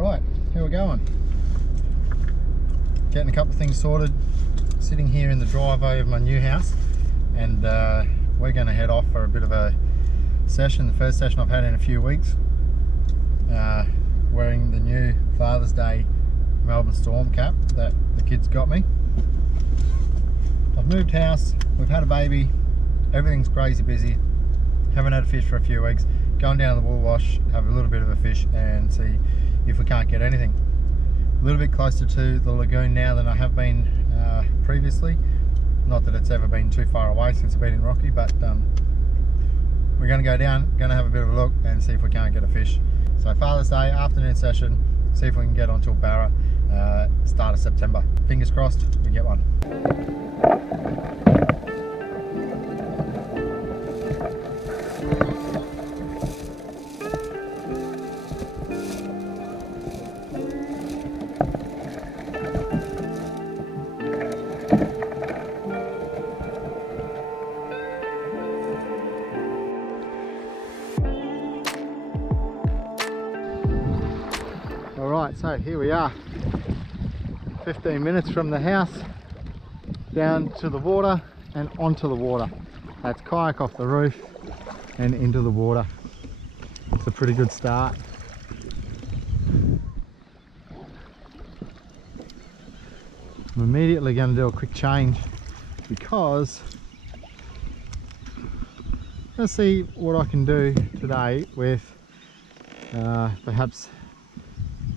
Alright, how we going? Getting a couple of things sorted, sitting here in the driveway of my new house, and we're going to head off for a bit of a session, the first session I've had in a few weeks, wearing the new Father's Day Melbourne Storm cap that the kids got me. I've moved house, we've had a baby, everything's crazy busy, haven't had a fish for a few weeks. Going down to the Woolwash, have a little bit of a fish and see if we can't get anything. A little bit closer to the lagoon now than I have been previously. Not that it's ever been too far away since I've been in Rocky, but we're going to go down, going to have a bit of a look and see if we can't get a fish. So Father's Day afternoon session, see if we can get onto a barra start of September. Fingers crossed we get one. Alright, so here we are, 15 minutes from the house, down to the water and onto the water. That's kayak off the roof and into the water. It's a pretty good start. I'm immediately going to do a quick change because let's see what I can do today with perhaps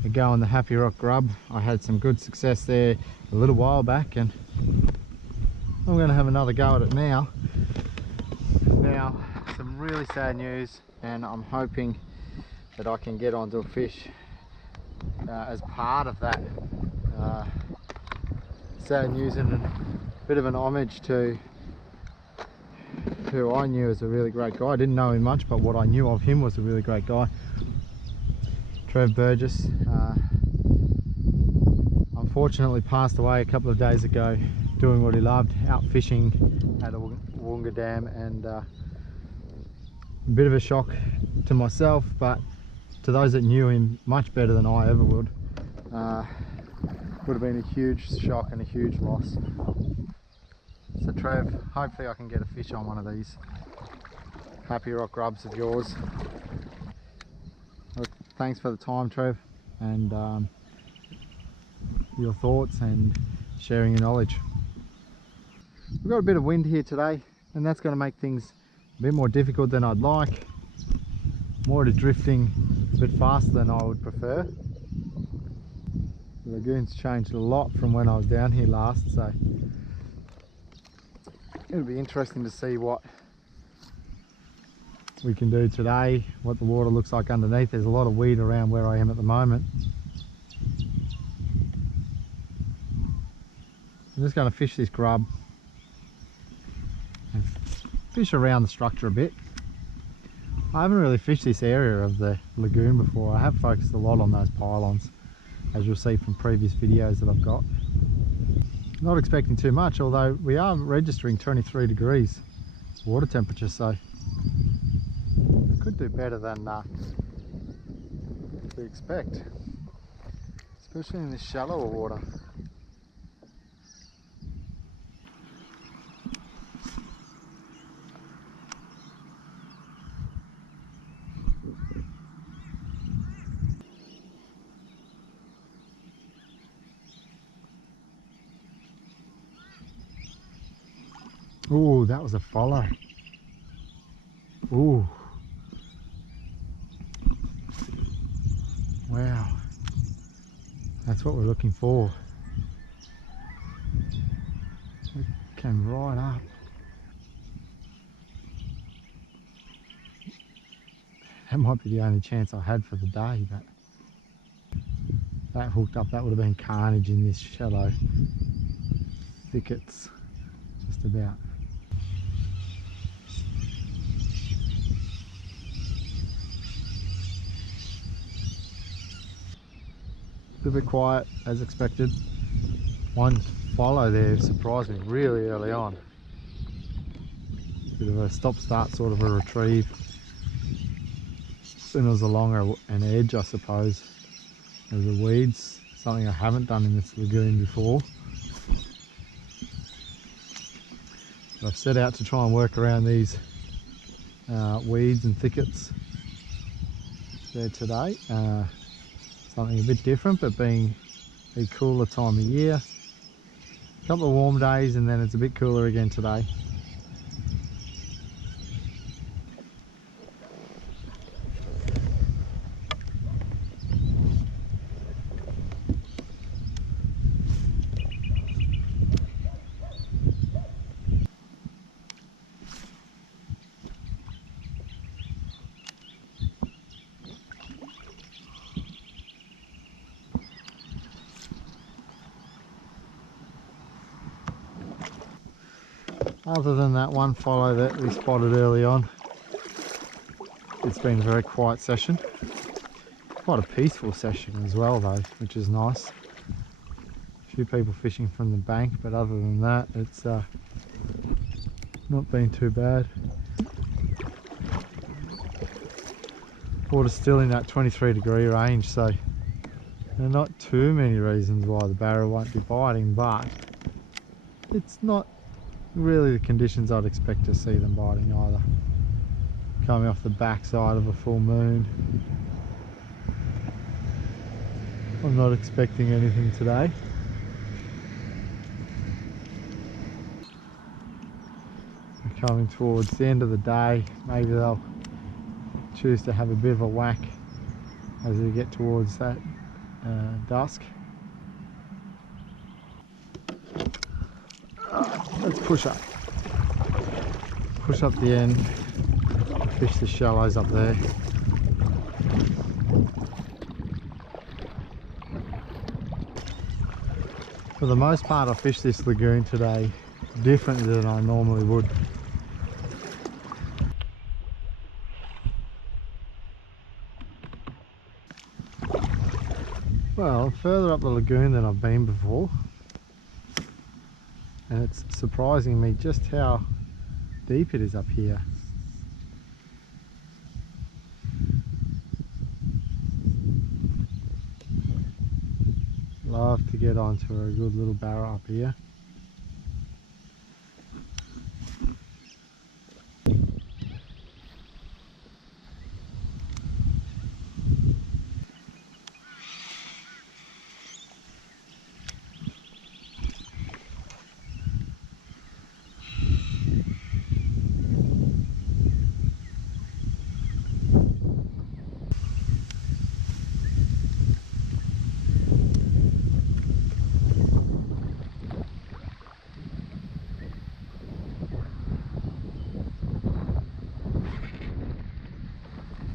a go on the Happy Rock grub. I had some good success there a little while back and I'm going to have another go at it now. Now, some really sad news, and I'm hoping that I can get onto a fish as part of that sad news, and a bit of an homage to who I knew as a really great guy. I didn't know him much, but what I knew of him was a really great guy. Trev Burgess unfortunately passed away a couple of days ago doing what he loved, out fishing at a Woonga Dam, and a bit of a shock to myself, but to those that knew him much better than I ever would have been a huge shock and a huge loss. So Trev, hopefully I can get a fish on one of these Happy Rock grubs of yours. Look, thanks for the time, Trev, and your thoughts and sharing your knowledge. We've got a bit of wind here today, and that's going to make things a bit more difficult than I'd like. More to drifting a bit faster than I would prefer. The lagoon's changed a lot from when I was down here last, so it'll be interesting to see what we can do today, what the water looks like underneath. There's a lot of weed around where I am at the moment. I'm just going to fish this grub and fish around the structure a bit. I haven't really fished this area of the lagoon before. I have focused a lot on those pylons, as you'll see from previous videos that I've got. Not expecting too much, although we are registering 23 degrees water temperature, so we could do better than we expect, especially in this shallower water. Ooh, that was a follow. Ooh. Wow. That's what we're looking for. It came right up. That might be the only chance I had for the day, but that hooked up, that would have been carnage in this shallow thickets, just about. A bit quiet as expected. One follow there surprised me really early on. Bit of a stop-start sort of a retrieve. As soon as along an edge, I suppose, of the weeds, something I haven't done in this lagoon before. I've set out to try and work around these weeds and thickets there today. Something a bit different, but being a cooler time of year. A couple of warm days and then it's a bit cooler again today. Other than that one follow that we spotted early on, it's been a very quiet session. Quite a peaceful session as well though, which is nice. A few people fishing from the bank, but other than that, it's not been too bad. Water's still in that 23-degree range, so there are not too many reasons why the barra won't be biting, but it's not really the conditions I'd expect to see them biting either. Coming off the backside of a full moon. I'm not expecting anything today. We're coming towards the end of the day. Maybe they'll choose to have a bit of a whack as we get towards that dusk. Let's push up. Push up the end, fish the shallows up there. For the most part, I fished this lagoon today differently than I normally would. Well, I'm further up the lagoon than I've been before. And it's surprising me just how deep it is up here. Love to get onto a good little barra up here.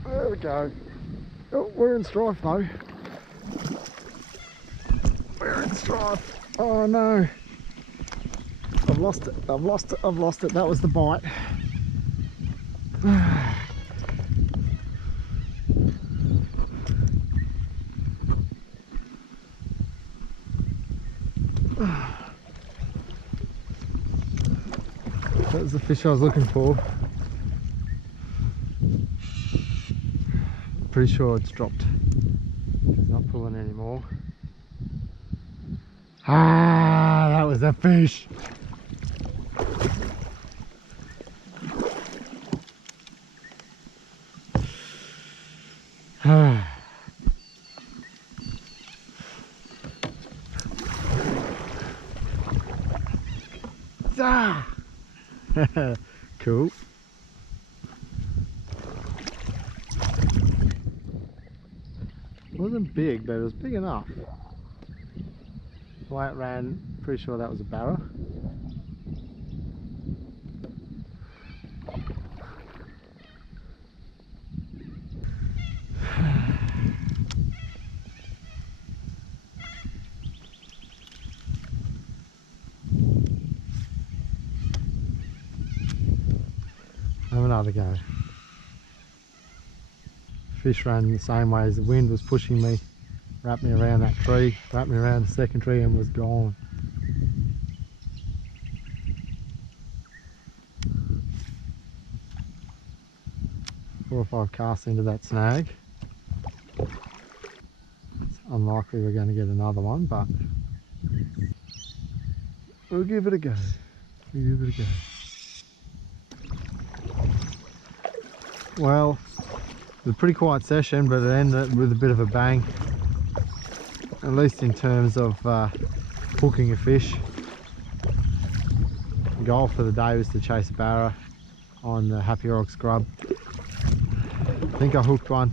There we go. Oh, we're in strife though. We're in strife. Oh no. I've lost it. I've lost it. I've lost it. That was the bite. That was the fish I was looking for. Pretty sure it's dropped. It's not pulling anymore. Ah, that was a fish. Ah. Cool. It wasn't big, but it was big enough. The way it ran, pretty sure that was a barra. Have another go. Fish ran the same way as the wind was pushing me, wrapped me around that tree, wrapped me around the second tree and was gone. Four or five casts into that snag. Let's unlikely we're going to get another one, but we'll give it a go. We'll give it a go. Well, it was a pretty quiet session, but it ended with a bit of a bang, at least in terms of hooking a fish. The goal for the day was to chase a barra on the Happy Rock scrub. I think I hooked one.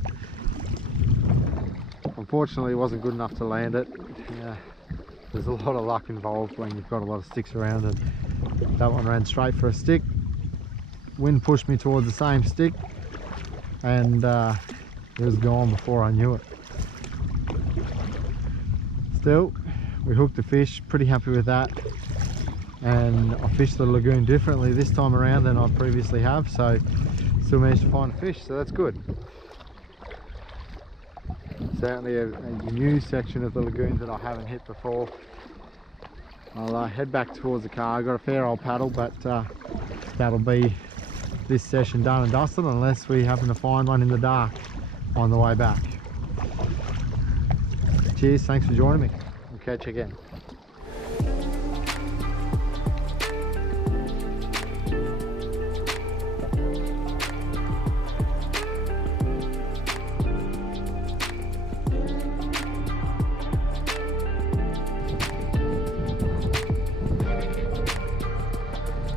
Unfortunately, it wasn't good enough to land it. There's a lot of luck involved when you've got a lot of sticks around, and that one ran straight for a stick. Wind pushed me towards the same stick, and it was gone before I knew it. Still, we hooked the fish, pretty happy with that, and I fished the lagoon differently this time around than I previously have, so still managed to find a fish, so that's good. Certainly a new section of the lagoon that I haven't hit before. I'll head back towards the car. I've got a fair old paddle, but that'll be this session done and dusted, unless we happen to find one in the dark on the way back. Cheers, thanks for joining me. We'll catch you again.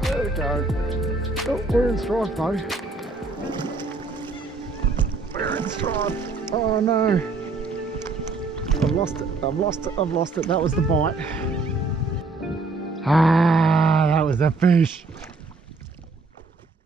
There we go. Oh, we're in strife though. We're in strife. Oh no. I've lost it. I've lost it. I've lost it. That was the bite. Ah, that was the fish.